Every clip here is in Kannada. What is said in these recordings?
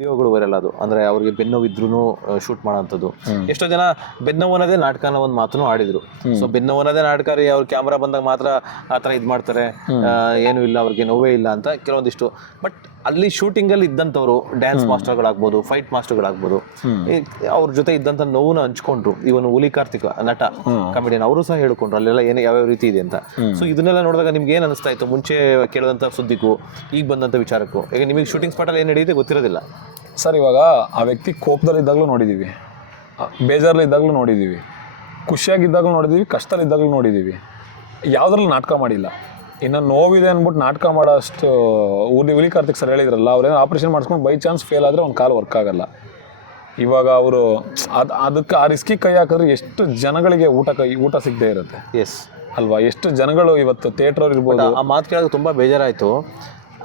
ವಿಡಿಯೋಗಳು ವೈರಲ್ ಅದು ಅಂದ್ರೆ ಅವ್ರಿಗೆ ಬೆನ್ನೋವಿದ್ರು ಶೂಟ್ ಮಾಡೋಂಥದ್ದು. ಎಷ್ಟೋ ಜನ ಬೆನ್ನೋವು ಅನ್ನೋದೇ ನಾಟಕ ಅನ್ನೋ ಒಂದು ಮಾತನ್ನು ಆಡಿದ್ರು. ಸೊ ಬೆನ್ನೋವು ಅನ್ನೋದೇ ನಾಟಕ ರೀ, ಅವ್ರ ಕ್ಯಾಮ್ರಾ ಬಂದಾಗ ಮಾತ್ರ ಆ ಥರ ಇದು ಮಾಡ್ತಾರೆ, ಏನು ಇಲ್ಲ ಅವ್ರಿಗೆ ನೋವೇ ಇಲ್ಲ ಅಂತ ಕೆಲವೊಂದಿಷ್ಟು. ಬಟ್ ಅಲ್ಲಿ ಶೂಟಿಂಗ್ ಅಲ್ಲಿ ಇದ್ದಂಥವ್ರು ಡ್ಯಾನ್ಸ್ ಮಾಸ್ಟರ್ಗಳಾಗ್ಬೋದು, ಫೈಟ್ ಮಾಸ್ಟರ್ಗಳಾಗ್ಬೋದು, ಅವ್ರ ಜೊತೆ ಇದ್ದಂಥ ನೋವನ್ನ ಹಂಚ್ಕೊಂಡ್ರು. ಇವನು ಹುಲಿ ಕಾರ್ತಿಕ್ ನಟ ಕಾಮಿಡಿಯನ್ ಅವರು ಸಹ ಹೇಳ್ಕೊಂಡ್ರು ಅಲ್ಲೆಲ್ಲ ಏನು ಯಾವ್ಯಾವ ರೀತಿ ಇದೆ ಅಂತ. ಸೊ ಇದನ್ನೆಲ್ಲ ನೋಡಿದಾಗ ನಿಮ್ಗೆ ಏನು ಅನಿಸ್ತಾ ಇತ್ತು ಮುಂಚೆ ಕೇಳಿದಂಥ ಸುದ್ದಿಗೂ ಈಗ ಬಂದಂಥ ವಿಚಾರಕ್ಕೂ? ಈಗ ನಿಮಗೆ ಶೂಟಿಂಗ್ ಸ್ಪಾಟಲ್ಲಿ ಏನು ನಡೆಯುತ್ತೆ ಗೊತ್ತಿರೋದಿಲ್ಲ ಸರ್. ಇವಾಗ ಆ ವ್ಯಕ್ತಿ ಕೋಪದಲ್ಲಿದ್ದಾಗಲೂ ನೋಡಿದ್ದೀವಿ, ಬೇಜಾರಲ್ಲಿದ್ದಾಗಲೂ ನೋಡಿದ್ದೀವಿ, ಖುಷಿಯಾಗಿದ್ದಾಗಲೂ ನೋಡಿದ್ದೀವಿ, ಕಷ್ಟದಲ್ಲಿದ್ದಾಗಲೂ ನೋಡಿದ್ದೀವಿ. ಯಾವುದ್ರಲ್ಲಿ ನಾಟಕ ಮಾಡಿಲ್ಲ. ಇನ್ನು ನೋವಿದೆ ಅಂದ್ಬಿಟ್ಟು ನಾಟಕ ಮಾಡೋಷ್ಟು ಹುಲಿ ಕಾರ್ತಿಕ್ ಸರ್ ಹೇಳಿದ್ರಲ್ಲ, ಅವ್ರೇನೋ ಆಪ್ರೇಷನ್ ಮಾಡಿಸ್ಕೊಂಡು ಬೈ ಚಾನ್ಸ್ ಫೇಲ್ ಆದರೆ ಒಂದು ಕಾಲು ವರ್ಕ್ ಆಗಲ್ಲ. ಇವಾಗ ಅವರು ಅದಕ್ಕೆ ಆ ರಿಸ್ಕಿಗೆ ಕೈ ಹಾಕಿದ್ರೆ ಎಷ್ಟು ಜನಗಳಿಗೆ ಊಟ ಸಿಗದೇ ಇರುತ್ತೆ. ಎಸ್ ಅಲ್ವಾ? ಎಷ್ಟು ಜನಗಳು ಇವತ್ತು ಥಿಯೇಟ್ರವ್ರು ಇರ್ಬೋದು. ಆ ಮಾತು ಕೇಳೋದು ತುಂಬ ಬೇಜಾರಾಯಿತು.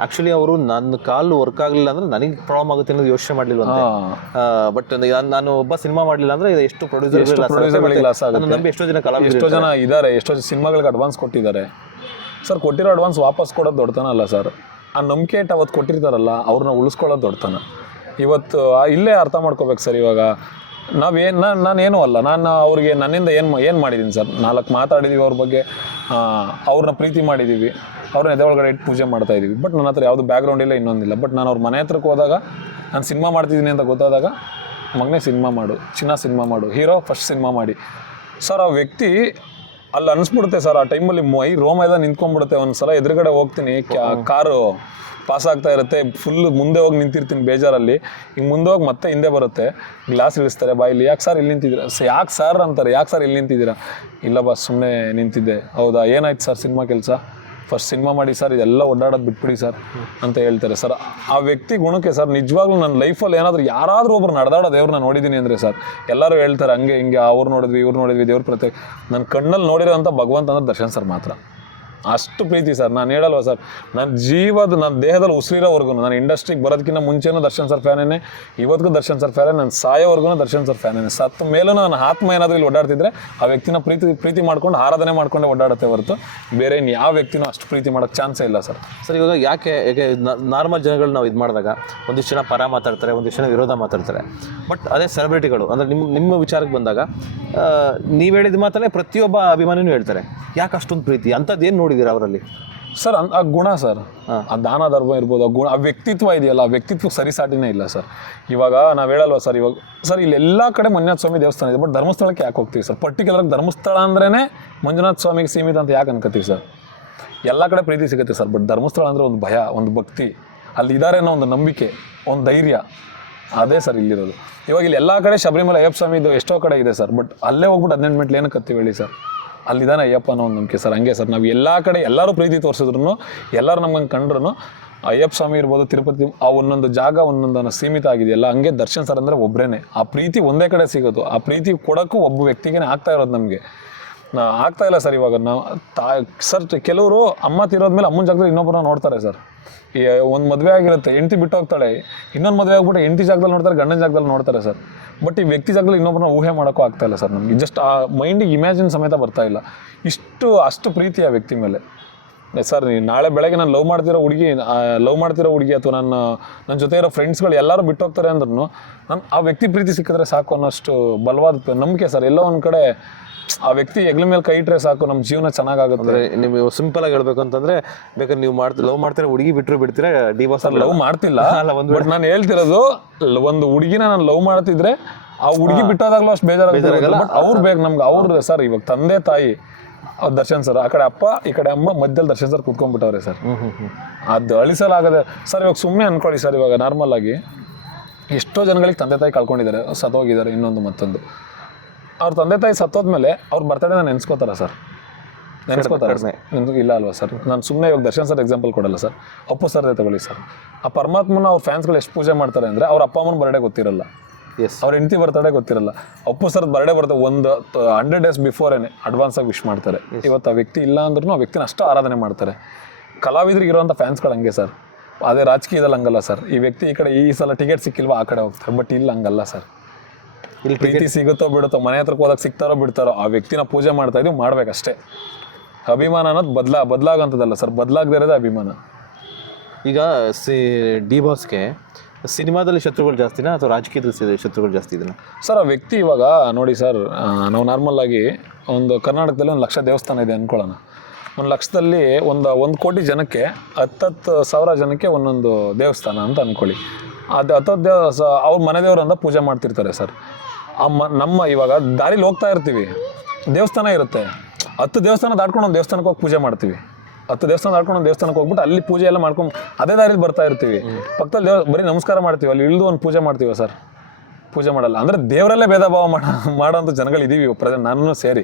ಆಕ್ಚುಲಿ ಅವರು ನನ್ನ ಕಾಲು ವರ್ಕ್ ಆಗಲಿಲ್ಲ ಅಂದ್ರೆ ನನಗೆ ಪ್ರಾಬ್ಲಮ್ ಆಗುತ್ತೆ ಅನ್ನೋದು ಯೋಚನೆ ಮಾಡಲಿಲ್ಲ. ಬಟ್ ನಾನು ಒಬ್ಬ ಸಿನಿಮಾ ಮಾಡಲಿಲ್ಲ ಅಂದ್ರೆ ಎಷ್ಟು ಪ್ರೊಡ್ಯೂಸರ್ಗಳಿಗೆ ಲಾಸ್ ಆಗುತ್ತೆ. ನಂಬಿ ಎಷ್ಟೋ ಜನ ಕಲಾವಿದರು, ಎಷ್ಟೋ ಜನ ಇದ್ದಾರೆ, ಎಷ್ಟೋ ಸಿನಿಮಾಗಳಿಗೆ ಅಡ್ವಾನ್ಸ್ ಕೊಟ್ಟಿದ್ದಾರೆ ಸರ್. ಕೊಟ್ಟಿರೋ ಅಡ್ವಾನ್ಸ್ ವಾಪಸ್ ಕೊಡೋದು ದೊಡ್ಡತನ ಅಲ್ಲ ಸರ್. ಆ ನಂಬಿಕೆ ಇಟ್ಟು ಅವತ್ತು ಕೊಟ್ಟಿರ್ತಾರಲ್ಲ, ಅವ್ರನ್ನ ಉಳಿಸ್ಕೊಳ್ಳೋದು ದೊಡ್ಡತನ. ಇವತ್ತು ಇಲ್ಲೇ ಅರ್ಥ ಮಾಡ್ಕೋಬೇಕು ಸರ್. ಇವಾಗ ನಾನೇನು ಅಲ್ಲ, ನಾನು ಅವ್ರಿಗೆ ನನ್ನಿಂದ ಏನು ಮಾಡಿದ್ದೀನಿ ಸರ್? 4 ಮಾತಾಡಿದ್ದೀವಿ ಅವ್ರ ಬಗ್ಗೆ, ಅವ್ರನ್ನ ಪ್ರೀತಿ ಮಾಡಿದ್ದೀವಿ, ಅವ್ರನ್ನ ಎದೆ ಒಳಗಡೆ ಇಟ್ಟು ಪೂಜೆ ಮಾಡ್ತಾ ಇದ್ದೀವಿ. ಬಟ್ ನನ್ನ ಹತ್ರ ಯಾವುದು ಬ್ಯಾಕ್ಗ್ರೌಂಡ್ ಇಲ್ಲ, ಇನ್ನೊಂದಿಲ್ಲ. ಬಟ್ ನಾನು ಅವ್ರ ಮನೆ ಹತ್ರಕ್ಕೆ ಹೋದಾಗ, ನಾನು ಸಿನಿಮಾ ಮಾಡ್ತಿದ್ದೀನಿ ಅಂತ ಗೊತ್ತಾದಾಗ, ಮಗನೇ ಸಿನಿಮಾ ಮಾಡು, ಸಿನಿಮಾ ಮಾಡು, ಹೀರೋ ಫಸ್ಟ್ ಸಿನಿಮಾ ಮಾಡಿ ಸರ್. ಆ ವ್ಯಕ್ತಿ ಅಲ್ಲಿ ಅನಿಸ್ಬಿಡುತ್ತೆ ಸರ್, ಆ ಟೈಮಲ್ಲಿ ಮೈ ರೋಮ ಎಲ್ಲ ನಿಂತ್ಕೊಂಡ್ಬಿಡುತ್ತೆ. ಒಂದು ಸಲ ಎದುರುಗಡೆ ಹೋಗ್ತೀನಿ, ಕಾರು ಪಾಸ್ ಆಗ್ತಾ ಇರುತ್ತೆ, ಫುಲ್ ಮುಂದೆ ಹೋಗಿ ನಿಂತಿರ್ತೀನಿ ಬೇಜಾರಲ್ಲಿ. ಈಗ ಮುಂದೆ ಹೋಗಿ ಮತ್ತೆ ಹಿಂದೆ ಬರುತ್ತೆ, ಗ್ಲಾಸ್ ಇಳಿಸ್ತಾರೆ ಬಾಯಲ್ಲಿ. ಯಾಕೆ ಸರ್ ಇಲ್ಲಿ ನಿಂತಿದ್ದೀರಾ? ಯಾಕೆ ಸರ್ ಅಂತಾರೆ. ಯಾಕೆ ಸರ್ ಇಲ್ಲಿ ನಿಂತಿದ್ದೀರಾ? ಇಲ್ಲ ಬಸ್ ಸುಮ್ಮನೆ ನಿಂತಿದ್ದೆ. ಹೌದಾ, ಏನಾಯ್ತು ಸರ್? ಸಿನಿಮಾ ಕೆಲಸ ಫಸ್ಟ್ ಸಿನಿಮಾ ಮಾಡಿ ಸರ್, ಇದೆಲ್ಲ ಓಡಾಡೋದು ಬಿಟ್ಬಿಡಿ ಸರ್ ಅಂತ ಹೇಳ್ತಾರೆ ಸರ್. ಆ ವ್ಯಕ್ತಿ ಗುಣಕ್ಕೆ ಸರ್ ನಿಜವಾಗ್ಲೂ ನನ್ನ ಲೈಫಲ್ಲಿ ಏನಾದರೂ ಯಾರಾದರೂ ಒಬ್ರು ನಡೆದಾಡೋ ದೇವ್ರನ್ನ ನೋಡಿದ್ದೀನಿ ಅಂದರೆ ಸರ್, ಎಲ್ಲರೂ ಹೇಳ್ತಾರೆ ಹಂಗೆ ಹಿಂಗೆ, ಅವ್ರು ನೋಡಿದ್ವಿ ಇವ್ರು ನೋಡಿದ್ವಿ, ದೇವ್ರ ಪ್ರತ್ಯೇಕ. ನನ್ನ ಕಣ್ಣಲ್ಲಿ ನೋಡಿರೋಂಥ ಭಗವಂತ ಅಂದ್ರೆ ದರ್ಶನ್ ಸರ್ ಮಾತ್ರ. ಅಷ್ಟು ಪ್ರೀತಿ ಸರ್. ನಾನು ಹೇಳಲ್ವ ಸರ್, ನನ್ನ ದೇಹದಲ್ಲಿ ಉಸಿರೋವರೆಗೂ, ನಾನು ಇಂಡಸ್ಟ್ರಿಗೆ ಬರೋದಕ್ಕಿಂತ ಮುಂಚೆನೂ ದರ್ಶನ್ ಸರ್ ಫ್ಯಾನೇನೆ, ಇವತ್ತಿಗೂ ದರ್ಶನ್ ಸರ್ ಫ್ಯಾನೇ, ನಾನು ಸಾಯೋವರೆಗೂ ದರ್ಶನ್ ಸರ್ ಫ್ಯಾನೇನೆ. ಸತ್ತ ಮೇಲೂ ನನ್ನ ಆತ್ಮ ಏನಾದರೂ ಇಲ್ಲಿ ಓಡಾಡ್ತಿದ್ರೆ ಆ ವ್ಯಕ್ತಿನ ಪ್ರೀತಿ ಮಾಡ್ಕೊಂಡು ಆರಾಧನೆ ಮಾಡ್ಕೊಂಡೆ ಓಡಾಡುತ್ತೆ ಹೊರತು ಬೇರೆ ಯಾವ ವ್ಯಕ್ತಿನೂ ಅಷ್ಟು ಪ್ರೀತಿ ಮಾಡೋಕ್ಕೆ ಚಾನ್ಸೇ ಇಲ್ಲ ಸರ್. ಸರ್ ಇವಾಗ ಯಾಕೆ ನಾರ್ಮಲ್ ಜನಗಳು ನಾವು ಇದು ಮಾಡಿದಾಗ ಒಂದಿಷ್ಟು ಜನ ಪರ ಮಾತಾಡ್ತಾರೆ, ಒಂದಿಷ್ಟು ಜನ ವಿರೋಧ ಮಾತಾಡ್ತಾರೆ. ಬಟ್ ಅದೇ ಸೆಲೆಬ್ರಿಟಿಗಳು ಅಂದರೆ ನಿಮ್ಮ ವಿಚಾರಕ್ಕೆ ಬಂದಾಗ ನೀವು ಹೇಳಿದ ಮಾತನ್ನೇ ಪ್ರತಿಯೊಬ್ಬ ಅಭಿಮಾನಿನೂ ಹೇಳ್ತಾರೆ. ಯಾಕೆ ಅಷ್ಟೊಂದು ಪ್ರೀತಿ? ಅಂಥದ್ದು ಏನು ನೋಡಿದ್ದೀರಾ ಅವರಲ್ಲಿ ಸರ್? ಆ ಗುಣ ಸರ್, ಆ ದಾನ ಧರ್ಮ ಇರ್ಬೋದು, ಆ ಗುಣ, ಆ ವ್ಯಕ್ತಿತ್ವ ಇದೆಯಲ್ಲ, ಆ ವ್ಯಕ್ತಿತ್ವಕ್ಕೆ ಸರಿಸಾಟಿನೇ ಇಲ್ಲ ಸರ್. ಇವಾಗ ನಾವು ಹೇಳಲ್ವ ಸರ್, ಇವಾಗ ಸರ್ ಇಲ್ಲೆಲ್ಲ ಕಡೆ ಮಂಜುನಾಥ ಸ್ವಾಮಿ ದೇವಸ್ಥಾನ ಇದೆ, ಬಟ್ ಧರ್ಮಸ್ಥಳಕ್ಕೆ ಯಾಕೆ ಹೋಗ್ತೀವಿ ಸರ್? ಪರ್ಟಿಕ್ಯುಲರ್ ಧರ್ಮಸ್ಥಳ ಅಂದ್ರೇ ಮಂಜುನಾಥ ಸ್ವಾಮಿಗೆ ಸೀಮಿತ ಅಂತ ಯಾಕೆ ಅನ್ಕೋತೀವಿ ಸರ್? ಎಲ್ಲ ಕಡೆ ಪ್ರೀತಿ ಸಿಗುತ್ತೆ ಸರ್, ಬಟ್ ಧರ್ಮಸ್ಥಳ ಅಂದರೆ ಒಂದು ಭಯ, ಒಂದು ಭಕ್ತಿ, ಅಲ್ಲಿ ಇದ್ದಾರೆ ಅನ್ನೋ ಒಂದು ನಂಬಿಕೆ, ಒಂದು ಧೈರ್ಯ, ಅದೇ ಸರ್ ಇಲ್ಲಿರೋದು. ಇವಾಗ ಇಲ್ಲಿ ಎಲ್ಲ ಕಡೆ ಶಬರಿಮಲೆ ಅಯ್ಯಪ್ಪ ಸ್ವಾಮಿದು ಎಷ್ಟೋ ಕಡೆ ಇದೆ ಸರ್, ಬಟ್ ಅಲ್ಲೇ ಹೋಗ್ಬಿಟ್ಟು 18 ಮೆಟ್ಲು ಏನಕ್ಕೆ ಹತ್ತೀವಿ ಹೇಳಿ ಸರ್? ಅಲ್ಲಿದ್ದಾನೆ ಅಯ್ಯಪ್ಪ ಅನ್ನೋ ಒಂದು ನಂಬಿಕೆ ಸರ್. ಹಂಗೆ ಸರ್, ನಾವು ಎಲ್ಲ ಕಡೆ ಎಲ್ಲರೂ ಪ್ರೀತಿ ತೋರಿಸಿದ್ರು, ಎಲ್ಲರೂ ನಮ್ಮಂಗೆ ಕಂಡ್ರು, ಅಯ್ಯಪ್ಪ ಸ್ವಾಮಿ ಇರ್ಬೋದು, ತಿರುಪತಿ, ಆ ಒಂದೊಂದು ಜಾಗ ಒಂದೊಂದು ಸೀಮಿತ ಆಗಿದೆಯಲ್ಲ, ಹಂಗೆ ದರ್ಶನ್ ಸರ್ ಅಂದರೆ ಒಬ್ಬರೇನೆ. ಆ ಪ್ರೀತಿ ಒಂದೇ ಕಡೆ ಸಿಗೋದು, ಆ ಪ್ರೀತಿ ಕೊಡೋಕ್ಕೂ ಒಬ್ಬ ವ್ಯಕ್ತಿಗೇ ಆಗ್ತಾ ಇರೋದು ನಮಗೆ. ಆಗ್ತಾ ಇಲ್ಲ ಸರ್. ಇವಾಗ ನಾವು ಸರ್ ಕೆಲವರು ಅಮ್ಮ ತಿರೋದ್ಮೇಲೆ ಅಮ್ಮನ ಜಾಗದಲ್ಲಿ ಇನ್ನೊಬ್ಬರನ್ನ ನೋಡ್ತಾರೆ ಸರ್. ಈ ಒಂದು ಮದುವೆ ಆಗಿರುತ್ತೆ, ಹೆಂಡತಿ ಬಿಟ್ಟು ಹೋಗ್ತಾಳೆ, ಇನ್ನೊಂದು ಮದುವೆ ಆಗ್ಬಿಟ್ಟು ಹೆಂಡತಿ ಜಾಗದಲ್ಲಿ ನೋಡ್ತಾರೆ, ಗಂಡನ ಜಾಗದಲ್ಲಿ ನೋಡ್ತಾರೆ ಸರ್. ಬಟ್ ಈ ವ್ಯಕ್ತಿ ಜಾಗದಲ್ಲಿ ಇನ್ನೊಬ್ಬರನ್ನ ಊಹೆ ಮಾಡೋಕ್ಕೂ ಆಗ್ತಾ ಇಲ್ಲ ಸರ್ ನಮಗೆ. ಜಸ್ಟ್ ಆ ಮೈಂಡಿಗೆ ಇಮ್ಯಾಜಿನ್ ಸಮೇತ ಬರ್ತಾ ಇಲ್ಲ. ಅಷ್ಟು ಪ್ರೀತಿ ಆ ವ್ಯಕ್ತಿ ಮೇಲೆ ಸರ್. ನಾಳೆ ಬೆಳಗ್ಗೆ ನಾನು ಲವ್ ಮಾಡ್ತಿರೋ ಹುಡುಗಿ ಅಥವಾ ನನ್ನ ಜೊತೆ ಇರೋ ಫ್ರೆಂಡ್ಸ್ಗಳು ಎಲ್ಲರೂ ಬಿಟ್ಟು ಹೋಗ್ತಾರೆ ಅಂದ್ರೂ ಆ ವ್ಯಕ್ತಿ ಪ್ರೀತಿ ಸಿಕ್ಕಿದ್ರೆ ಸಾಕು ಅನ್ನೋಷ್ಟು ಬಲವಾದ ನಂಬಿಕೆ ಸರ್. ಎಲ್ಲೋ ಒಂದು ಕಡೆ ಆ ವ್ಯಕ್ತಿ ಹೆಗ್ಲ ಮೇಲೆ ಕೈ ಇಟ್ಟರೆ ಸಾಕು, ನಮ್ಮ ಜೀವನ ಚೆನ್ನಾಗಾಗುತ್ತೆ. ನೀವು ಸಿಂಪಲ್ ಆಗಿ ಹೇಳ್ಬೇಕು ಅಂತಂದ್ರೆ, ಬೇಕಾದ್ರೆ ನೀವು ಲವ್ ಮಾಡ್ತೀರಾ, ಹುಡುಗಿ ಬಿಡ್ತೀರಾ, ಡಿವೋರ್ಸ್? ಲವ್ ಮಾಡ್ತಿಲ್ಲ, ಬಟ್ ನಾನು ಹೇಳ್ತಿರೋದು, ಒಂದು ಹುಡುಗಿನ ನಾನು ಲವ್ ಮಾಡ್ತಿದ್ರೆ ಆ ಹುಡುಗಿ ಬಿಟ್ಟೋದಾಗ್ಲೂ ಅಷ್ಟು ಬೇಜಾರಾಗಲ್ಲ. ಬಟ್ ಅವ್ರು ಬೇಕು ನಮ್ಗೆ. ಅವ್ರು ಸರ್ ಇವಾಗ ತಂದೆ ತಾಯಿ ದರ್ಶನ್ ಸರ್, ಆ ಕಡೆ ಅಪ್ಪ ಈ ಕಡೆ ಅಮ್ಮ, ಮಧ್ಯದಲ್ಲಿ ದರ್ಶನ್ ಸರ್ ಕೂತ್ಕೊಂಡ್ಬಿಟ್ಟವ್ರೆ ಸರ್. ಅದು ಅಳಿಸಲಾಗದೆ ಸರ್. ಇವಾಗ ಸುಮ್ಮನೆ ಅನ್ಕೊಳ್ಳಿ ಸರ್, ಇವಾಗ ನಾರ್ಮಲ್ ಆಗಿ ಎಷ್ಟೋ ಜನಗಳಿಗೆ ತಂದೆ ತಾಯಿ ಕಳ್ಕೊಂಡಿದ್ದಾರೆ, ಸತ್ತೋಗಿದ್ದಾರೆ, ಇನ್ನೊಂದು ಮತ್ತೊಂದು. ಅವ್ರ ತಂದೆ ತಾಯಿ ಸತ್ತೋದ್ಮೇಲೆ ಅವ್ರ ಬರ್ತಡೇನ ನೆನೆಸ್ಕೋತಾರ ಸರ್? ನೆನೆಸ್ಕೋತಾರೆ ಇಲ್ಲ ಅಲ್ವಾ ಸರ್? ನಾನು ಸುಮ್ಮನೆ ಇವಾಗ ದರ್ಶನ್ ಸರ್ ಎಕ್ಸಾಂಪಲ್ ಕೊಡಲ್ಲ ಸರ್, ಅಪ್ಪು ಸರ್ದೇ ತಗೊಳ್ಳಿ ಸರ್. ಆ ಪರಮಾತ್ಮನ ಅವ್ರ ಫ್ಯಾನ್ಸ್ಗಳು ಎಷ್ಟು ಪೂಜೆ ಮಾಡ್ತಾರೆ ಅಂದರೆ, ಅವ್ರ ಅಪ್ಪ ಅಮ್ಮನ ಬರ್ಡೇ ಗೊತ್ತಿರಲ್ಲ, ಅವ್ರ ಹೆಂಡತಿ ಬರ್ತಡೇ ಗೊತ್ತಿರಲ್ಲ. ಅಪ್ಪು ಸರ್ ಬರ್ಡೇ ಬರ್ತದೆ ಒಂದು 100 days ಬಿಫೋರೇನೆ ಅಡ್ವಾನ್ಸ್ ಆಗಿ ವಿಶ್ ಮಾಡ್ತಾರೆ. ಇವತ್ತು ಆ ವ್ಯಕ್ತಿ ಇಲ್ಲ ಅಂದ್ರೂ ಆ ವ್ಯಕ್ತಿನ ಅಷ್ಟು ಆರಾಧನೆ ಮಾಡ್ತಾರೆ. ಕಲಾವಿದರಿಗೆ ಇರೋಂಥ ಫ್ಯಾನ್ಸ್ಗಳು ಹಂಗೆ ಸರ್. ಅದೇ ರಾಜಕೀಯದಲ್ಲಿ ಹಂಗಲ್ಲ ಸರ್. ಈ ವ್ಯಕ್ತಿ ಈ ಕಡೆ ಈ ಸಲ ಟಿಕೆಟ್ ಸಿಕ್ಕಿಲ್ವಾ ಆ ಕಡೆ ಹೋಗ್ತಾರೆ, ಬಟ್ ಇಲ್ಲಿ ಹಂಗಲ್ಲ ಸರ್. ಇಲ್ಲಿ ಪ್ರೀತಿ ಸಿಗುತ್ತೋ ಬಿಡುತ್ತೋ, ಮನೆ ಹತ್ರಕ್ಕೆ ಹೋದಾಗ ಸಿಗ್ತಾರೋ ಬಿಡ್ತಾರೋ, ಆ ವ್ಯಕ್ತಿನ ಪೂಜೆ ಮಾಡ್ತಾ ಇದೀವಿ, ಮಾಡ್ಬೇಕಷ್ಟೇ. ಅಭಿಮಾನ ಅನ್ನೋದು ಬದಲಾಗಂಥದ್ದಲ್ಲ ಸರ್, ಬದಲಾಗದೇ ಇರೋದೇ ಅಭಿಮಾನ. ಈಗ ಡಿ ಬಾಸ್ಗೆ ಸಿನಿಮಾದಲ್ಲಿ ಶತ್ರುಗಳು ಜಾಸ್ತಿನಾ ಅಥವಾ ರಾಜಕೀಯದಲ್ಲಿ ಶತ್ರುಗಳು ಜಾಸ್ತಿ ಇದನ್ನ? ಸರ್ ಆ ವ್ಯಕ್ತಿ ಇವಾಗ ನೋಡಿ ಸರ್, ನಾವು ನಾರ್ಮಲ್ ಆಗಿ ಒಂದು ಕರ್ನಾಟಕದಲ್ಲಿ 1,00,000 ದೇವಸ್ಥಾನ ಇದೆ ಅಂದ್ಕೊಳ್ಳೋಣ. 1,00,000ದಲ್ಲಿ ಒಂದು ಕೋಟಿ ಜನಕ್ಕೆ 10,000 ಜನಕ್ಕೆ ಒಂದೊಂದು ದೇವಸ್ಥಾನ ಅಂತ ಅಂದ್ಕೊಳ್ಳಿ. ಅದು 10 ಅವ್ರ ಮನೆ ದೇವರಂತ ಪೂಜೆ ಮಾಡ್ತಿರ್ತಾರೆ ಸರ್. ನಮ್ಮ ಇವಾಗ ದಾರಿಲಿ ಹೋಗ್ತಾ ಇರ್ತೀವಿ, ದೇವಸ್ಥಾನ ಇರುತ್ತೆ, 10 ದೇವಸ್ಥಾನ ದಾಟ್ಕೊಂಡು ಒಂದು ದೇವಸ್ಥಾನಕ್ಕೆ ಹೋಗಿ ಪೂಜೆ ಮಾಡ್ತೀವಿ. 10 ದೇವಸ್ಥಾನ ದಾಟ್ಕೊಂಡು ಒಂದು ದೇವಸ್ಥಾನಕ್ಕೆ ಹೋಗ್ಬಿಟ್ಟು ಅಲ್ಲಿ ಪೂಜೆ ಎಲ್ಲ ಮಾಡ್ಕೊಂಡು ಅದೇ ದಾರಿಲಿ ಬರ್ತಾ ಇರ್ತೀವಿ. ಪಕ್ಕದಲ್ಲಿ ಬರೀ ನಮಸ್ಕಾರ ಮಾಡ್ತೀವಿ, ಅಲ್ಲಿ ಇಳಿದು ಒಂದು ಪೂಜೆ ಮಾಡ್ತೀವಿ ಸರ್, ಪೂಜೆ ಮಾಡಲ್ಲ. ಅಂದರೆ ದೇವರಲ್ಲೇ ಭೇದ ಭಾವ ಮಾಡೋಂಥ ಜನಗಳು ಇದೀವಿ ಪ್ರೆಸೆಂಟ್, ನಾನು ಸೇರಿ.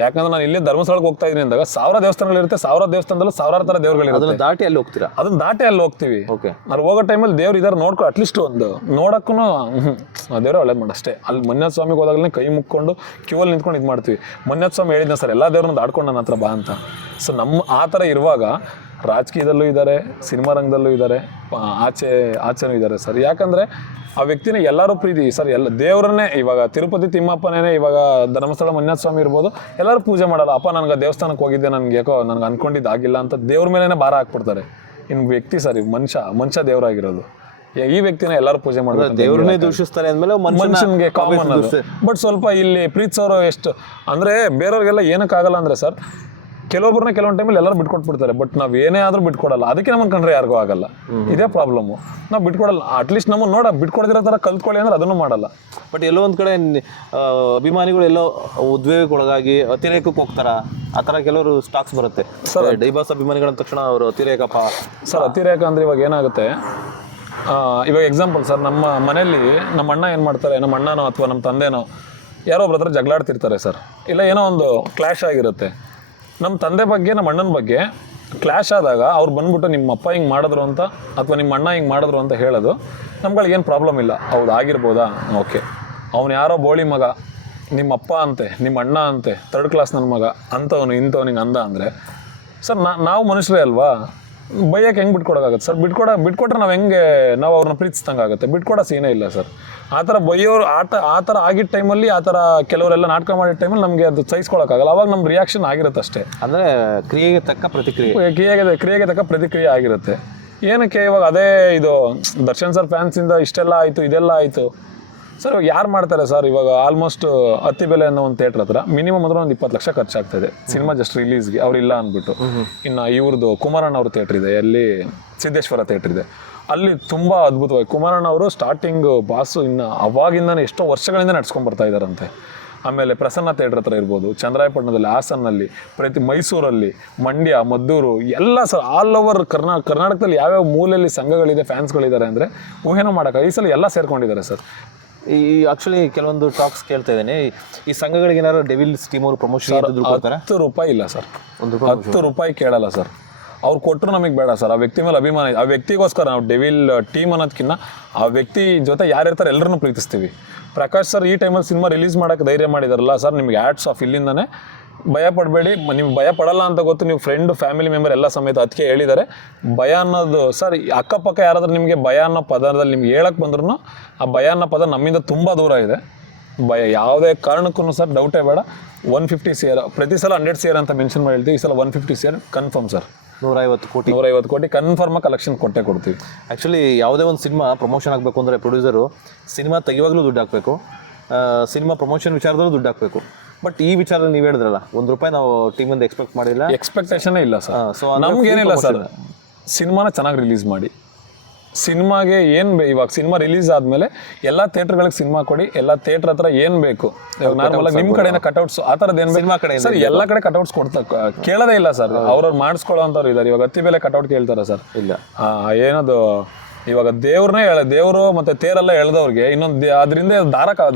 ಯಾಕಂದ್ರೆ ನಾನು ಇಲ್ಲೇ ಧರ್ಮಸ್ಥಳಕ್ಕೆ ಹೋಗ್ತಾ ಇದೀನಿ ಅಂದಾಗ 1000 ದೇವಸ್ಥಾನಗಳಿರುತ್ತೆ, 1000 ದೇವಸ್ಥಾನದಲ್ಲೂ 1000 ಥರ ದೇವರುಗಳಿರುತ್ತೆ. ಅದನ್ನ ದಾಟಿ ಅಲ್ಲಿ ಹೋಗ್ತೀರಾ? ಅದನ್ನ ದಾಟಿ ಅಲ್ಲಿ ಹೋಗ್ತೀವಿ. ಅಲ್ಲಿ ಹೋಗೋ ಟೈಮಲ್ಲಿ ದೇವ್ರು ಇದಾರೆ ನೋಡ್ಕೊ, ಅಟ್ಲೀಸ್ಟ್ ಒಂದು ನೋಡಕ್ಕೂ ದೇವ್ರೆ ಒಳ್ಳೇದು ಮಾಡಿ ಅಷ್ಟೇ. ಅಲ್ಲಿ ಮಂಜುನಾಥ ಸ್ವಾಮಿಗೆ ಹೋದಾಗಲೇ ಕೈ ಮುಕ್ಕೊಂಡು ಕ್ಯೂ ಅಲ್ಲಿ ನಿಂತ್ಕೊಂಡು ಇದು ಮಾಡ್ತೀವಿ. ಮಂಜುನಾಥ ಸ್ವಾಮಿ ಹೇಳಿದ್ನ ಸರ್, ಎಲ್ಲ ದೇವ್ರನ್ನ ದಾಡ್ಕೊಂಡು ನನ್ನ ಹತ್ರ ಬಾ ಅಂತ. ಸೊ ನಮ್ಮ ಆ ಥರ ಇರುವಾಗ ರಾಜಕೀಯದಲ್ಲೂ ಇದ್ದಾರೆ, ಸಿನಿಮಾ ರಂಗದಲ್ಲೂ ಇದ್ದಾರೆ, ಆಚೆನೂ ಇದ್ದಾರೆ ಸರ್. ಯಾಕಂದರೆ ಆ ವ್ಯಕ್ತಿನ ಎಲ್ಲರೂ ಪ್ರೀತಿ ಸರ್, ಎಲ್ಲ ದೇವರನ್ನೇ. ಇವಾಗ ತಿರುಪತಿ ತಿಮ್ಮಪ್ಪನೇ, ಇವಾಗ ಧರ್ಮಸ್ಥಳ ಮಂಜುನಾಥ ಸ್ವಾಮಿ ಇರ್ಬೋದು, ಎಲ್ಲರೂ ಪೂಜೆ ಮಾಡಲ್ಲ. ಅಪ್ಪ ನನಗೆ ದೇವಸ್ಥಾನಕ್ಕೆ ಹೋಗಿದ್ದೆ, ನನಗೆ ಯಾಕೋ ನನಗೆ ಅನ್ಕೊಂಡಿದ್ದಾಗಿಲ್ಲ ಅಂತ ದೇವ್ರ ಮೇಲೇ ಭಾರ ಹಾಕ್ಬಿಡ್ತಾರೆ. ಇನ್ನು ವ್ಯಕ್ತಿ ಸರ್, ಮನುಷ್ಯ ದೇವರಾಗಿರೋದು. ಈ ವ್ಯಕ್ತಿನ ಎಲ್ಲರೂ ಪೂಜೆ ಮಾಡೋದು, ದೇವ್ರನ್ನೇ ದೂಷಿಸ್ತಾರೆ ಅಂದಮೇಲೆ ಮನುಷ್ಯನಿಗೆ ಕಾಮನ್ ಅದು. ಬಟ್ ಸ್ವಲ್ಪ ಇಲ್ಲಿ ಪ್ರೀತಿಸೋರು ಎಷ್ಟು ಅಂದರೆ ಬೇರೆಯವ್ರಿಗೆಲ್ಲ ಏನಕ್ಕಾಗಲ್ಲ ಅಂದರೆ ಸರ್, ಕೆಲವೊಬ್ಬರನ್ನ ಕೆಲವೊಂದು ಟೈಮಲ್ಲಿ ಎಲ್ಲರೂ ಬಿಟ್ಕೊಟ್ಬಿಡ್ತಾರೆ. ಬಟ್ ನಾವು ಏನೇ ಆದರೂ ಬಿಟ್ಕೊಡಲ್ಲ. ಅದಕ್ಕೆ ನಮ್ಮನ್ನು ಕಂಡ್ರೆ ಯಾರಿಗೂ ಆಗಲ್ಲ. ಇದೇ ಪ್ರಾಬ್ಲಮ್ಮು, ನಾವು ಬಿಟ್ಕೊಡಲ್ಲ. ಅಟ್ಲೀಸ್ಟ್ ನಮ್ಮನ್ನು ಬಿಟ್ಕೊಡದಿರೋ ಥರ ಕಲ್ತ್ಕೊಳ್ಳಿ ಅಂದ್ರೆ ಅದನ್ನು ಮಾಡಲ್ಲ. ಬಟ್ ಎಲ್ಲೋ ಒಂದು ಕಡೆ ಅಭಿಮಾನಿಗಳು ಎಲ್ಲೋ ಉದ್ವೇಗಕ್ಕೊಳಗಾಗಿ ಅತಿರೇಕಕ್ಕೆ ಹೋಗ್ತಾರ, ಆ ಥರ ಕೆಲವರು ಸ್ಟಾಕ್ಸ್ ಬರುತ್ತೆ ಸರ್. ಡೈಬಾಸ್ ಅಭಿಮಾನಿಗಳ ತಕ್ಷಣ ಅವರು ಅತಿರೇಕಪ್ಪ ಸರ್. ಅತಿರೇಕ ಅಂದರೆ ಇವಾಗ ಏನಾಗುತ್ತೆ, ಇವಾಗ ಎಕ್ಸಾಂಪಲ್ ಸರ್, ನಮ್ಮ ಮನೆಯಲ್ಲಿ ನಮ್ಮ ಅಣ್ಣ ಏನು ಮಾಡ್ತಾರೆ, ನಮ್ಮ ಅಣ್ಣನೋ ಅಥವಾ ನಮ್ಮ ತಂದೆನೋ ಯಾರೋ ಒಬ್ರ ಹತ್ರ ಜಗಳಾಡ್ತಿರ್ತಾರೆ ಸರ್, ಇಲ್ಲ ಏನೋ ಒಂದು ಕ್ಲಾಶ್ ಆಗಿರುತ್ತೆ. ನಮ್ಮ ತಂದೆ ಬಗ್ಗೆ ನಮ್ಮ ಅಣ್ಣನ ಬಗ್ಗೆ ಕ್ಲಾಶ್ ಆದಾಗ ಅವ್ರು ಬಂದ್ಬಿಟ್ಟು ನಿಮ್ಮ ಅಪ್ಪ ಹಿಂಗೆ ಮಾಡಿದ್ರು ಅಂತ ಅಥವಾ ನಿಮ್ಮ ಅಣ್ಣ ಹಿಂಗೆ ಮಾಡಿದ್ರು ಅಂತ ಹೇಳೋದು ನಮ್ಗಳಿಗೇನು ಪ್ರಾಬ್ಲಮ್ ಇಲ್ಲ. ಹೌದು ಆಗಿರ್ಬೋದಾ, ಓಕೆ. ಅವ್ನು ಯಾರೋ ಬೋಳಿ ಮಗ, ನಿಮ್ಮ ಅಪ್ಪ ಅಂತೆ, ನಿಮ್ಮ ಅಣ್ಣ ಅಂತೆ, 3rd ಕ್ಲಾಸ್ ನನ್ನ ಮಗ ಅಂಥವನು ಇಂಥವ್ನಿಗೆ ಅಂದ ಅಂದರೆ ಸರ್, ನಾವು ಮನುಷ್ಯರೇ ಅಲ್ವಾ, ಬೈಯಕ್ಕೆ ಹೆಂಗೆ ಬಿಟ್ಕೊಡೋಕ್ಕಾಗುತ್ತೆ ಸರ್? ಬಿಟ್ಕೊಟ್ರೆ ನಾವು ಅವ್ರನ್ನ ಪ್ರೀತಿಸ್ದಂಗೆ ಆಗುತ್ತೆ. ಬಿಟ್ಕೊಡೋ ಸೀನೇ ಇಲ್ಲ ಸರ್. ಆ ಥರ ಬೈಯೋರು ಆ ಥರ ಆಗಿದ್ದ ಟೈಮಲ್ಲಿ, ಆ ಥರ ಕೆಲವರೆಲ್ಲ ನಾಟಕ ಮಾಡಿದ ಟೈಮಲ್ಲಿ ನಮಗೆ ಅದು ಸಹಿಸ್ಕೊಳಕ್ಕಾಗಲ್ಲ. ಅವಾಗ ನಮ್ಮ ರಿಯಾಕ್ಷನ್ ಆಗಿರುತ್ತೆ ಅಷ್ಟೇ. ಅಂದರೆ ಕ್ರಿಯೆಗೆ ತಕ್ಕ ಪ್ರತಿಕ್ರಿಯೆ, ಕ್ರಿಯೆಗೆ ತಕ್ಕ ಪ್ರತಿಕ್ರಿಯೆ ಆಗಿರುತ್ತೆ. ಏನಕ್ಕೆ ಇವಾಗ ಅದೇ ಇದು ದರ್ಶನ್ ಸರ್ ಫ್ಯಾನ್ಸಿಂದ ಇಷ್ಟೆಲ್ಲ ಆಯಿತು, ಇದೆಲ್ಲ ಆಯಿತು ಸರ್. ಇವಾಗ ಯಾರು ಮಾಡ್ತಾರೆ ಸರ್? ಇವಾಗ ಆಲ್ಮೋಸ್ಟ್ ಅತ್ತಿಬೆಲೆ ಅನ್ನೋ ಒಂದು ಥಿಯೇಟ್ರ್ ಹತ್ರ ಮಿನಿಮಮ್ ಅಂದ್ರೆ ಒಂದು 20 ಲಕ್ಷ ಖರ್ಚಾಗ್ತದೆ ಸಿನಿಮಾ ಜಸ್ಟ್ ರಿಲೀಸ್ಗೆ. ಅವ್ರಿಲ್ಲ ಅಂದ್ಬಿಟ್ಟು. ಇನ್ನು ಇವ್ರದ್ದು ಕುಮಾರಣ್ಣ ಅವ್ರ ಥಿಯೇಟ್ರ್ ಇದೆ, ಅಲ್ಲಿ ಸಿದ್ದೇಶ್ವರ ಥಿಯೇಟ್ರ್ ಇದೆ, ಅಲ್ಲಿ ತುಂಬ ಅದ್ಭುತವಾಗಿ ಕುಮಾರಣ್ಣ ಅವರು ಸ್ಟಾರ್ಟಿಂಗು ಬಾಸು ಇನ್ನು ಅವಾಗಿಂದನೇ ಎಷ್ಟೋ ವರ್ಷಗಳಿಂದ ನಡ್ಸ್ಕೊಂಡು ಬರ್ತಾ ಇದ್ದಾರಂತೆ. ಆಮೇಲೆ ಪ್ರಸನ್ನ ಥಿಯೇಟ್ರ್ ಹತ್ರ ಇರ್ಬೋದು, ಚಂದ್ರಾಯಪಟ್ಟಣದಲ್ಲಿ, ಹಾಸನಲ್ಲಿ, ಮೈಸೂರಲ್ಲಿ, ಮಂಡ್ಯ, ಮದ್ದೂರು ಎಲ್ಲ ಸರ್, ಆಲ್ ಓವರ್ ಕರ್ನಾಟಕದಲ್ಲಿ ಯಾವ್ಯಾವ ಮೂಲೆಯಲ್ಲಿ ಸಂಘಗಳಿದೆ, ಫ್ಯಾನ್ಸ್ಗಳಿದ್ದಾರೆ ಅಂದರೆ ಊಹೆನೂ ಮಾಡೋಕ್ಕಾಗ. ಈ ಸಲ ಎಲ್ಲ ಸೇರ್ಕೊಂಡಿದ್ದಾರೆ ಸರ್. ಈ ಆಕ್ಚುಲಿ ಕೆಲವೊಂದು ಟಾಕ್ಸ್ ಕೇಳ್ತಾ ಇದ್ದೇನೆ, ಈ ಸಂಘಗಳಿಗೆ ಏನಾದ್ರು ಡೆವಿಲ್ಸ್ ಟೀಮ್ ಅವರು ಪ್ರಮೋಷನ್ ₹10 ಇಲ್ಲ ಸರ್, ₹10 ಕೇಳಲ್ಲ ಸರ್. ಅವ್ರು ಕೊಟ್ಟರು ನಮಗೆ ಬೇಡ ಸರ್. ಆ ವ್ಯಕ್ತಿ ಮೇಲೆ ಅಭಿಮಾನ, ಆ ವ್ಯಕ್ತಿಗೋಸ್ಕರ ನಾವು ಡೆವಿಲ್ ಟೀಮ್ ಅನ್ನೋದಕ್ಕಿಂತ ಆ ವ್ಯಕ್ತಿ ಜೊತೆ ಯಾರಿರ್ತಾರೆ ಎಲ್ಲರನ್ನೂ ಪ್ರೀತಿಸ್ತೀವಿ. ಪ್ರಕಾಶ್ ಸರ್ ಈ ಟೈಮಲ್ಲಿ ಸಿನಿಮಾ ರಿಲೀಸ್ ಮಾಡೋಕ್ಕೆ ಧೈರ್ಯ ಮಾಡಿದಾರಲ್ಲ ಸರ್, ನಿಮಗೆ ಆ್ಯಡ್ಸ್ ಆಫ್. ಇಲ್ಲಿಂದನೇ ಭಯ ಪಡಬೇಡಿ, ನೀವು ಭಯ ಪಡಲ್ಲ ಅಂತ ಗೊತ್ತು, ನೀವು ಫ್ರೆಂಡ್ ಫ್ಯಾಮಿಲಿ ಮೆಂಬರ್ ಎಲ್ಲ ಸಮೇತ ಅದಕ್ಕೆ ಹೇಳಿದ್ದಾರೆ. ಭಯ ಅನ್ನೋದು ಸರ್, ಅಕ್ಕಪಕ್ಕ ಯಾರಾದ್ರೂ ನಿಮಗೆ ಭಯ ಅನ್ನೋ ಪದದಲ್ಲಿ ನಿಮ್ಗೆ ಹೇಳಕ್ಕೆ ಬಂದ್ರೂ ಆ ಭಯ ಅನ್ನೋ ಪದ ನಮ್ಮಿಂದ ತುಂಬ ದೂರ ಇದೆ. ಭಯ ಯಾವುದೇ ಕಾರಣಕ್ಕೂ ಸರ್ ಡೌಟೇ ಬೇಡ. 150 CR ಪ್ರತಿ ಸಲ 100 CR ಅಂತ ಮೆನ್ಷನ್ ಮಾಡಿ ಹೇಳ್ತೀವಿ. ಈ ಸಲ 150 CR ಕನ್ಫರ್ಮ್ ಸರ್. 150 ಕೋಟಿ ಕನ್ಫರ್ಮ್ ಕಲೆಕ್ಷನ್ ಕೊಡ್ತೀವಿ. ಆ್ಯಕ್ಚುಲಿ ಯಾವುದೇ ಒಂದು ಸಿನಿಮಾ ಪ್ರಮೋಷನ್ ಆಗಬೇಕು ಅಂದರೆ ಪ್ರೊಡ್ಯೂಸರು ಸಿನಿಮಾ ತೆಗಿವಾಗಲೂ ದುಡ್ಡು ಹಾಕಬೇಕು, ಸಿನಿಮಾ ಪ್ರಮೋಷನ್ ವಿಚಾರದಲ್ಲೂ ದುಡ್ಡು ಹಾಕಬೇಕು. ಬಟ್ ಈ ವಿಚಾರದಲ್ಲಿ ನೀವು ಹೇಳಿದ್ರಲ್ಲ, ₹1 ನಾವು ಟೀಮಿಂದ ಎಕ್ಸ್ಪೆಕ್ಟ್ ಮಾಡಿಲ್ಲ, ಎಕ್ಸ್ಪೆಕ್ಟೇಷನೇ ಇಲ್ಲ ಸರ್. ಸೊ ನಮ್ಗೇನಿಲ್ಲ ಸರ್, ಸಿನಿಮಾನ ಚೆನ್ನಾಗಿ ರಿಲೀಸ್ ಮಾಡಿ. ಸಿನಿಮಾಗೆ ಏನು ಇವಾಗ ಸಿನಿಮಾ ರಿಲೀಸ್ ಆದಮೇಲೆ ಎಲ್ಲ ಥಿಯೇಟ್ರ್ಗಳಿಗೆ ಸಿನಿಮಾ ಕೊಡಿ, ಎಲ್ಲ ಥಿಯೇಟ್ರ್ ಹತ್ರ ಏನು ಬೇಕು. ನಾರ್ಮಲ್ ಆಗಿ ನಿಮ್ಮ ಕಡೆಯಿಂದ ಕಟ್ಔಟ್ಸ್ ಆ ಥರದ್ದು ಏನು ಸಿನಿಮಾ ಕಡೆ ಸರ್, ಎಲ್ಲ ಕಡೆ ಕಟ್ಔಟ್ಸ್ ಕೇಳೋದೇ ಇಲ್ಲ ಸರ್. ಅವ್ರವ್ರು ಮಾಡಿಸ್ಕೊಳ್ಳೋ ಅಂಥವ್ರು ಇದ್ದಾರೆ. ಇವಾಗ ಅತ್ತಿಬೆಲೆ ಕಟ್ಔಟ್ ಕೇಳ್ತಾರೆ ಸರ್. ಇಲ್ಲ ಏನದು ಇವಾಗ ದೇವರು ಮತ್ತೆ ತೇರೆಲ್ಲ ಎಳೆದವ್ರಿಗೆ ಇನ್ನೊಂದು ಅದರಿಂದ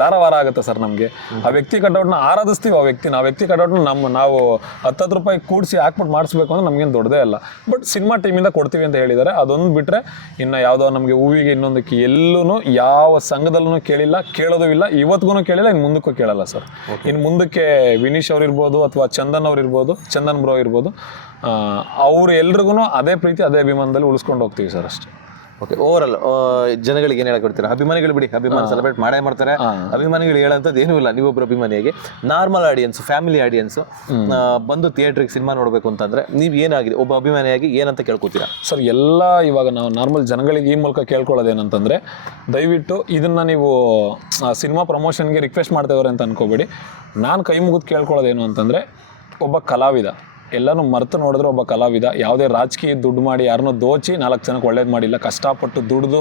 ದಾರವಾರ ಆಗುತ್ತೆ ಸರ್. ನಮಗೆ ಆ ವ್ಯಕ್ತಿ ಕಟೌಟ್ನ ಆರಾಧಿಸ್ತೀವಿ. ಆ ವ್ಯಕ್ತಿ ಕಟೌಟ್ನ ನಾವು ₹10 ಕೂಡಿಸಿ ಹಾಕ್ಬಿಟ್ಟು ಮಾಡಿಸ್ಬೇಕು ಅಂದ್ರೆ ನಮಗೇನು ದೊಡ್ಡದೇ ಅಲ್ಲ. ಬಟ್ ಸಿನಿಮಾ ಟೀಮಿಂದ ಕೊಡ್ತೀವಿ ಅಂತ ಹೇಳಿದ್ದಾರೆ. ಅದೊಂದು ಬಿಟ್ಟರೆ ಇನ್ನು ಯಾವುದೋ ನಮಗೆ ಹೂವಿಗೆ ಇನ್ನೊಂದಕ್ಕೆ ಎಲ್ಲೂ ಯಾವ ಸಂಘದಲ್ಲೂ ಕೇಳಿಲ್ಲ, ಕೇಳೋದು ಇಲ್ಲ, ಇವತ್ತಿಗೂ ಕೇಳಿಲ್ಲ, ಇನ್ನು ಮುಂದಕ್ಕೂ ಕೇಳಲ್ಲ ಸರ್. ಇನ್ನು ಮುಂದಕ್ಕೆ ವಿನೀಶ್ ಅವ್ರಿರ್ಬೋದು ಅಥವಾ ಚಂದನ್ ಅವ್ರಿರ್ಬೋದು, ಚಂದನ್ ಬ್ರೋ ಇರ್ಬೋದು, ಅವ್ರು ಎಲ್ರಿಗೂ ಅದೇ ಪ್ರೀತಿ ಅದೇ ಅಭಿಮಾನದಲ್ಲಿ ಉಳಿಸ್ಕೊಂಡು ಹೋಗ್ತೀವಿ ಸರ್ ಅಷ್ಟೇ. ಓಕೆ, ಓವರ್ ಜನಗಳಿಗೆ ಏನು ಹೇಳಕ್ ಕೊಡ್ತೀರಾ? ಅಭಿಮಾನಿಗಳು ಬಿಡಿ, ಅಭಿಮಾನ ಸೆಲೆಬ್ರೇಟ್ ಮಾಡೇ ಮಾಡ್ತಾರೆ, ಅಭಿಮಾನಿಗಳು ಹೇಳೋಂಥದ್ದು ಏನೂ ಇಲ್ಲ. ನೀವೊಬ್ಬರು ಅಭಿಮಾನಿಯಾಗಿ ನಾರ್ಮಲ್ ಆಡಿಯನ್ಸ್, ಫ್ಯಾಮಿಲಿ ಆಡಿಯನ್ಸ್ ಬಂದು ಥಿಯೇಟ್ರಿಗೆ ಸಿನಿಮಾ ನೋಡಬೇಕು ಅಂತಂದ್ರೆ ನೀವು ಏನಾಗಿದೆ ಒಬ್ಬ ಅಭಿಮಾನಿಯಾಗಿ ಏನಂತ ಕೇಳ್ಕೊತೀರಾ? ಸರ್, ಎಲ್ಲ ಇವಾಗ ನಾವು ನಾರ್ಮಲ್ ಜನಗಳಿಗೆ ಈ ಮೂಲಕ ಕೇಳ್ಕೊಳ್ಳೋದೇನಂತಂದರೆ, ದಯವಿಟ್ಟು ಇದನ್ನು ನೀವು ಸಿನಿಮಾ ಪ್ರಮೋಷನ್ಗೆ ರಿಕ್ವೆಸ್ಟ್ ಮಾಡ್ತಾಯಿದ್ದಾರೆ ಅಂತ ಅನ್ಕೋಬೇಡಿ. ನಾನು ಕೈ ಮುಗಿದು ಕೇಳ್ಕೊಳ್ಳೋದೇನು ಅಂತಂದರೆ, ಒಬ್ಬ ಕಲಾವಿದ ಎಲ್ಲನೂ ಮರೆತು ನೋಡಿದ್ರೆ ಒಬ್ಬ ಕಲಾವಿದ ಯಾವುದೇ ರಾಜಕೀಯ ದುಡ್ಡು ಮಾಡಿ ಯಾರನ್ನೋ ದೋಚಿ 4 ಜನಕ್ಕೆ ಒಳ್ಳೇದು ಮಾಡಿಲ್ಲ. ಕಷ್ಟಪಟ್ಟು ದುಡಿದು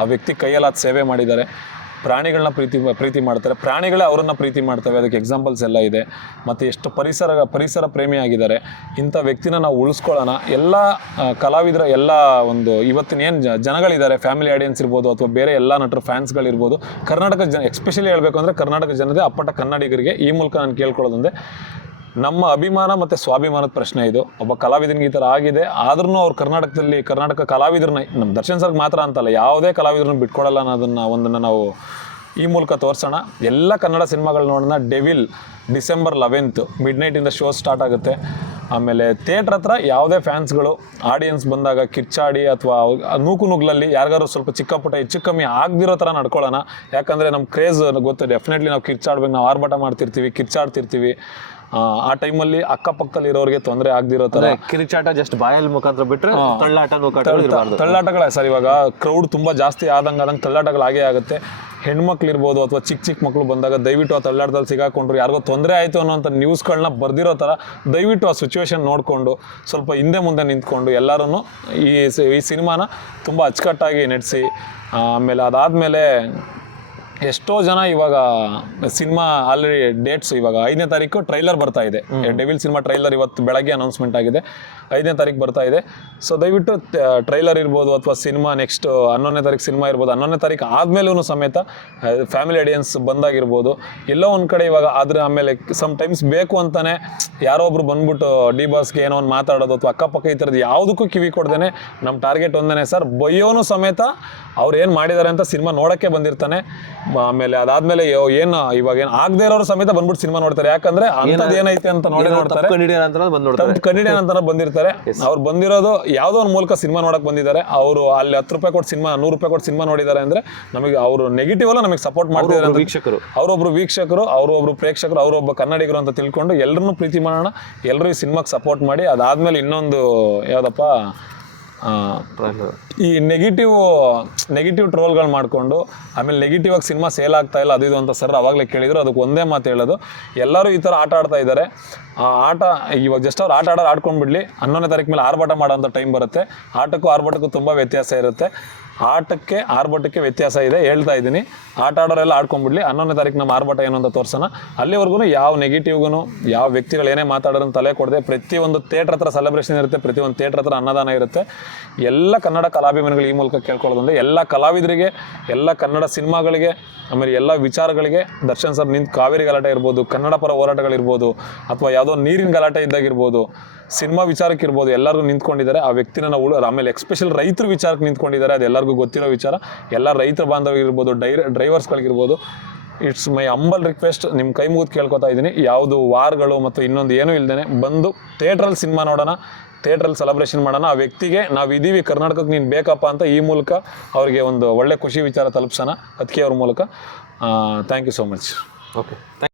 ಆ ವ್ಯಕ್ತಿ ಕೈಯಲ್ಲಾದ ಸೇವೆ ಮಾಡಿದ್ದಾರೆ. ಪ್ರಾಣಿಗಳನ್ನ ಪ್ರೀತಿ ಮಾಡ್ತಾರೆ, ಪ್ರಾಣಿಗಳೇ ಅವರನ್ನು ಪ್ರೀತಿ ಮಾಡ್ತವೆ. ಅದಕ್ಕೆ ಎಕ್ಸಾಂಪಲ್ಸ್ ಎಲ್ಲ ಇದೆ. ಮತ್ತು ಎಷ್ಟು ಪರಿಸರ ಪ್ರೇಮಿ ಆಗಿದ್ದಾರೆ. ಇಂಥ ವ್ಯಕ್ತಿನ ನಾವು ಉಳಿಸ್ಕೊಳ್ಳೋಣ. ಎಲ್ಲ ಕಲಾವಿದರ ಎಲ್ಲ ಒಂದು ಇವತ್ತಿನ ಏನು ಜನಗಳಿದ್ದಾರೆ, ಫ್ಯಾಮಿಲಿ ಆಡಿಯನ್ಸ್ ಇರ್ಬೋದು ಅಥವಾ ಬೇರೆ ಎಲ್ಲ ನಟರು ಫ್ಯಾನ್ಸ್ಗಳಿರ್ಬೋದು, ಕರ್ನಾಟಕ ಎಸ್ಪೆಷಲಿ ಹೇಳಬೇಕು ಅಂದರೆ ಕರ್ನಾಟಕ ಜನತೆ, ಅಪ್ಪಟ ಕನ್ನಡಿಗರಿಗೆ ಈ ಮೂಲಕ ನಾನು ಕೇಳ್ಕೊಳ್ಳೋದಂದರೆ, ನಮ್ಮ ಅಭಿಮಾನ ಮತ್ತು ಸ್ವಾಭಿಮಾನದ ಪ್ರಶ್ನೆ ಇದು. ಒಬ್ಬ ಕಲಾವಿದನಿಗೆ ಈ ಥರ ಆಗಿದೆ, ಆದ್ರೂ ಅವ್ರು ಕರ್ನಾಟಕ ಕಲಾವಿದರನ್ನ, ನಮ್ಮ ದರ್ಶನ್ ಸರ್ಗೆ ಮಾತ್ರ ಅಂತಲ್ಲ, ಯಾವುದೇ ಕಲಾವಿದರನ್ನ ಬಿಟ್ಕೊಡಲ್ಲ ಅನ್ನೋದನ್ನು ಒಂದನ್ನು ನಾವು ಈ ಮೂಲಕ ತೋರಿಸೋಣ. ಎಲ್ಲ ಕನ್ನಡ ಸಿನಿಮಾಗಳು ನೋಡೋಣ. ಡೆವಿಲ್ ಡಿಸೆಂಬರ್ 11 ಮಿಡ್ನೈಟಿಂದ ಶೋ ಸ್ಟಾರ್ಟ್ ಆಗುತ್ತೆ. ಆಮೇಲೆ ಥಿಯೇಟ್ರ್ ಹತ್ರ ಯಾವುದೇ ಫ್ಯಾನ್ಸ್ಗಳು ಆಡಿಯನ್ಸ್ ಬಂದಾಗ ಕಿರ್ಚಾಡಿ ಅಥವಾ ನೂಕುನುಗ್ಲಲ್ಲಿ ಯಾರಿಗಾರು ಸ್ವಲ್ಪ ಚಿಕ್ಕ ಪುಟ್ಟ ಹೆಚ್ಚು ಕಮ್ಮಿ ಆಗದಿರೋ ಥರ ನಡ್ಕೊಳ್ಳೋಣ. ಯಾಕಂದರೆ ನಮ್ಮ ಕ್ರೇಜ್ ಗೊತ್ತು, ಡೆಫಿನೆಟ್ಲಿ ನಾವು ಕಿರ್ಚಾಡ್ಬೇಕು, ನಾವು ಆರ್ಭಟ ಮಾಡ್ತಿರ್ತೀವಿ, ಕಿರ್ಚಾಡ್ತಿರ್ತೀವಿ. ಆ ಟೈಮಲ್ಲಿ ಅಕ್ಕಪಕ್ಕದಲ್ಲಿ ಇರೋರಿಗೆ ತೊಂದರೆ ಆಗದಿರೋ ಥರ ಕಿರಿಚಾಟ ಜಸ್ಟ್ ಬಾಯಲ್ಲಿ ಮುಖಾಂತರ ಬಿಟ್ಟರೆ ತಳ್ಳಾಟಗಳೇ ಸರ್. ಇವಾಗ ಕ್ರೌಡ್ ತುಂಬ ಜಾಸ್ತಿ ಆದಂಗೆ ತಳ್ಳಾಟಗಳಾಗೇ ಆಗುತ್ತೆ. ಹೆಣ್ಮಕ್ಳಿರ್ಬೋದು ಅಥವಾ ಚಿಕ್ಕ ಮಕ್ಕಳು ಬಂದಾಗ ದಯವಿಟ್ಟು ಆ ತಳ್ಳಾಟದಲ್ಲಿ ಸಿಗಾಕೊಂಡ್ರು ಯಾರಿಗೋ ತೊಂದರೆ ಆಯಿತು ಅನ್ನೋಂಥ ನ್ಯೂಸ್ಗಳನ್ನ ಬರ್ದಿರೋ ಥರ ದಯವಿಟ್ಟು ಆ ಸಿಚುವೇಶನ್ ನೋಡಿಕೊಂಡು ಸ್ವಲ್ಪ ಹಿಂದೆ ಮುಂದೆ ನಿಂತ್ಕೊಂಡು ಎಲ್ಲರೂ ಈ ಸಿನಿಮಾನ ತುಂಬ ಅಚ್ಚುಕಟ್ಟಾಗಿ ನಡೆಸಿ. ಆಮೇಲೆ ಅದಾದಮೇಲೆ ಎಷ್ಟೋ ಜನ ಇವಾಗ ಸಿನಿಮಾ ಆಲ್ರೆಡಿ ಡೇಟ್ಸ್, ಇವಾಗ 5ನೇ ತಾರೀಕು ಟ್ರೈಲರ್ ಬರ್ತಾ ಇದೆ. ಡೆವಿಲ್ ಸಿನಿಮಾ ಟ್ರೈಲರ್ ಇವತ್ತು ಬೆಳಗ್ಗೆ ಅನೌನ್ಸ್ಮೆಂಟ್ ಆಗಿದೆ, 5ನೇ ತಾರೀಕು ಬರ್ತಾ ಇದೆ. ಸೊ ದಯವಿಟ್ಟು ಟ್ರೈಲರ್ ಇರ್ಬೋದು ಅಥವಾ ಸಿನಿಮಾ ನೆಕ್ಸ್ಟ್ 11ನೇ ತಾರೀಕು ಸಿನಿಮಾ ಇರ್ಬೋದು, 11ನೇ ತಾರೀಕು ಆದಮೇಲೂ ಸಮೇತ ಫ್ಯಾಮಿಲಿ ಆಡಿಯನ್ಸ್ ಬಂದಾಗಿರ್ಬೋದು, ಎಲ್ಲೋ ಒಂದು ಕಡೆ ಇವಾಗ ಆದರೆ ಆಮೇಲೆ ಸಮ್ಟೈಮ್ಸ್ ಬೇಕು ಅಂತಲೇ ಯಾರೋ ಒಬ್ರು ಬಂದ್ಬಿಟ್ಟು ಡಿ ಬಾಸ್ಗೆ ಏನೋ ಒಂದು ಮಾತಾಡೋದು ಅಥವಾ ಅಕ್ಕಪಕ್ಕ ಈ ಥರದ್ದು ಯಾವುದಕ್ಕೂ ಕಿವಿ ಕೊಡ್ದೇನೆ ನಮ್ಮ ಟಾರ್ಗೆಟ್ ಒಂದೇ ಸರ್, ಬೈಯೋನು ಸಮೇತ ಅವ್ರು ಏನು ಮಾಡಿದ್ದಾರೆ ಅಂತ ಸಿನಿಮಾ ನೋಡೋಕ್ಕೆ ಬಂದಿರ್ತಾನೆ. ಆಮೇಲೆ ಅದಾದ್ಮೇಲೆ ಏನು ಇವಾಗ ಏನು ಆಗದೆ ಇರೋರು ಸಮೇತ ಬಂದ್ಬಿಟ್ಟು ಸಿನಿಮಾ ನೋಡ್ತಾರೆ. ಯಾಕಂದ್ರೆ ಅಂಥದ್ದು ಏನೈತೆ ಅಂತ ನೋಡ್ತಾರೆ, ಕಂಡಿಡಿಯನ್ ಅಂತ ಬಂದಿರ್ತಾರೆ. ಅವ್ರು ಬಂದಿರೋದು ಯಾವುದೋ ಒಂದು ಮೂಲಕ ಸಿನಿಮಾ ನೋಡಕ್ ಬಂದಿದ್ದಾರೆ. ಅವರು ಅಲ್ಲಿ 10 ರೂಪಾಯಿ ಕೊಟ್ಟು ಸಿನಿಮಾ 100 ರೂಪಾಯಿ ಕೊಟ್ಟು ಸಿನಿಮಾ ನೋಡಿದ್ದಾರೆ ಅಂದ್ರೆ ನಮಗೆ ಅವರು ನೆಗೆಟಿವ್ ಅಲ್ಲ, ನಮಗೆ ಸಪೋರ್ಟ್ ಮಾಡ್ತಿದ್ದಾರೆ ವೀಕ್ಷಕರು. ಅವರೊಬ್ರು ವೀಕ್ಷಕರು, ಅವರೊಬ್ರು ಪ್ರೇಕ್ಷಕರು, ಅವರೊಬ್ಬ ಕನ್ನಡಿಗರು ಅಂತ ತಿಳ್ಕೊಂಡು ಎಲ್ಲರನ್ನೂ ಪ್ರೀತಿ ಮಾಡೋಣ, ಎಲ್ಲರೂ ಈ ಸಿನಿಮಾಗೆ ಸಪೋರ್ಟ್ ಮಾಡಿ. ಅದಾದ್ಮೇಲೆ ಇನ್ನೊಂದು ಯಾವುದಪ್ಪ, ಈ ನೆಗೆಟಿವ್ ಟ್ರೋಲ್ಗಳು ಮಾಡಿಕೊಂಡು ಆಮೇಲೆ ನೆಗೆಟಿವ್ ಆಗಿ ಸಿನಿಮಾ ಸೇಲ್ ಆಗ್ತಾ ಇಲ್ಲ ಅದು ಇದು ಅಂತ ಸರ್ ಅವಾಗಲೇ ಕೇಳಿದ್ರು. ಅದಕ್ಕೆ ಒಂದೇ ಮಾತು ಹೇಳೋದು, ಎಲ್ಲರೂ ಈ ಥರ ಆಟ ಆಡ್ತಾ ಇದ್ದಾರೆ. ಆ ಆಟ ಇವಾಗ ಜಸ್ಟ್ ಅವ್ರು ಆಡ್ಕೊಂಡ್ಬಿಡ್ಲಿ. 11ನೇ ತಾರೀಕು ಮೇಲೆ ಆರ್ಭಟ ಮಾಡೋಂಥ ಟೈಮ್ ಬರುತ್ತೆ. ಆಟಕ್ಕೂ ಆರ್ಭಟಕ್ಕೂ ತುಂಬ ವ್ಯತ್ಯಾಸ ಇರುತ್ತೆ. ಆಟಕ್ಕೆ ಆರ್ಭಟಕ್ಕೆ ವ್ಯತ್ಯಾಸ ಇದೆ, ಹೇಳ್ತಾ ಇದ್ದೀನಿ. ಆಟ ಆಡೋರೆಲ್ಲ ಆಡ್ಕೊಂಡ್ಬಿಡ್ಲಿ. 11ನೇ ತಾರೀಕು ನಮ್ಮ ಆರ್ಭಟ ಏನು ಅಂತ ತೋರ್ಸೋಣ. ಅಲ್ಲಿವರೆಗೂ ಯಾವ ನೆಗೆಟಿವ್ಗೂ ಯಾವ ವ್ಯಕ್ತಿಗಳು ಏನೇ ಮಾತಾಡೋದನ್ನು ತಲೆ ಕೊಡದೆ, ಪ್ರತಿಯೊಂದು ಥಿಯೇಟ್ರ್ ಹತ್ರ ಸೆಲೆಬ್ರೇಷನ್ ಇರುತ್ತೆ, ಪ್ರತಿಯೊಂದು ಥಿಯೇಟ್ರ್ ಹತ್ರ ಅನ್ನದಾನ ಇರುತ್ತೆ. ಎಲ್ಲ ಕನ್ನಡ ಕಲಾಭಿಮಾನಿಗಳು ಈ ಮೂಲಕ ಕೇಳ್ಕೊಳ್ಳೋದಂದ್ರೆ, ಎಲ್ಲ ಕಲಾವಿದರಿಗೆ, ಎಲ್ಲ ಕನ್ನಡ ಸಿನಿಮಾಗಳಿಗೆ, ಆಮೇಲೆ ಎಲ್ಲ ವಿಚಾರಗಳಿಗೆ ದರ್ಶನ್ ಸರ್ ನಿಂತು ಕಾವೇರಿ ಗಲಾಟೆ ಇರ್ಬೋದು, ಕನ್ನಡ ಪರ ಹೋರಾಟಗಳಿರ್ಬೋದು, ಅಥವಾ ಯಾವುದೋ ನೀರಿನ ಗಲಾಟೆ ಇದ್ದಾಗಿರ್ಬೋದು, ಸಿನಿಮಾ ವಿಚಾರಕ್ಕೆ ಇರ್ಬೋದು, ಎಲ್ಲರಿಗೂ ನಿಂತ್ಕೊಂಡಿದ್ದಾರೆ. ಆ ವ್ಯಕ್ತಿನ ನಾವು ಆಮೇಲೆ ಎಕ್ಸ್ಪೆಷಲ್ ರೈತರ ವಿಚಾರಕ್ಕೆ ನಿಂತ್ಕೊಂಡಿದ್ದಾರೆ. ಅದು ಎಲ್ಲರಿಗೂ ಗೊತ್ತಿರೋ ವಿಚಾರ. ಎಲ್ಲ ರೈತರ ಬಾಂಧವರಿರ್ಬೋದು, ಡ್ರೈವರ್ಸ್ಗಳಿಗಿರ್ಬೋದು, ಇಟ್ಸ್ ಮೈ ಹಂಬಲ್ ರಿಕ್ವೆಸ್ಟ್, ನಿಮ್ಮ ಕೈ ಮುಗಿದು ಕೇಳ್ಕೊತಾ ಇದ್ದೀನಿ. ಯಾವುದು ವಾರ್ಗಳು ಮತ್ತು ಇನ್ನೊಂದು ಏನೂ ಇಲ್ಲದೇ ಬಂದು ಥಿಯೇಟ್ರಲ್ಲಿ ಸಿನಿಮಾ ನೋಡೋಣ, ಥಿಯೇಟ್ರಲ್ಲಿ ಸೆಲೆಬ್ರೇಷನ್ ಮಾಡೋಣ. ಆ ವ್ಯಕ್ತಿಗೆ ನಾವು ಇದೀವಿ, ಕರ್ನಾಟಕಕ್ಕೆ ನೀನು ಬೇಕಪ್ಪ ಅಂತ ಈ ಮೂಲಕ ಅವರಿಗೆ ಒಂದು ಒಳ್ಳೆ ಖುಷಿ ವಿಚಾರ ತಲುಪಿಸೋಣ ಅದಕ್ಕೆ ಅವ್ರ ಮೂಲಕ. Thank you so much. Okay.